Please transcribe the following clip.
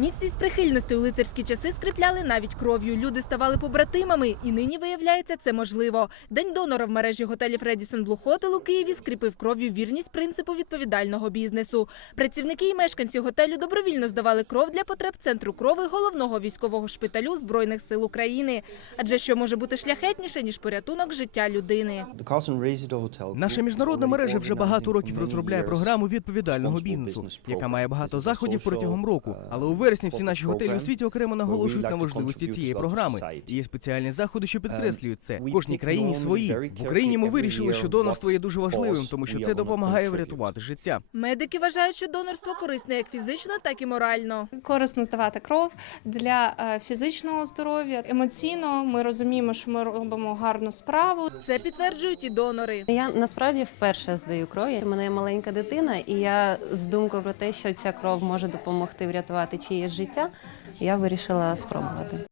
Міцність прихильності у лицарські часи скріпляли навіть кров'ю. Люди ставали побратимами, і нині виявляється це можливо. День донора в мережі готелів Редісон Блу Хотел у Києві скріпив кров'ю вірність принципу відповідального бізнесу. Працівники і мешканці готелю добровільно здавали кров для потреб центру крови головного військового шпиталю збройних сил України. Адже що може бути шляхетніше ніж порятунок життя людини. Наша міжнародна мережа вже багато років розробляє програму відповідального бізнесу, яка має багато заходів протягом року. Але у вересні всі наші готелі у світі окремо наголошують на важливості цієї програми. Є спеціальні заходи, що підкреслюють це. Кожній країні свої. В Україні ми вирішили, що донорство є дуже важливим, тому що це допомагає врятувати життя. Медики вважають, що донорство корисне як фізично, так і морально. Корисно здавати кров для е, фізичного здоров'я. Емоційно ми розуміємо, що ми робимо гарну справу. Це підтверджують і донори. Я насправді вперше здаю кров. У мене є маленька дитина, і я з думкою про те, що ця кров може допомогти врятувати чиєсь життя, я вирішила спробувати.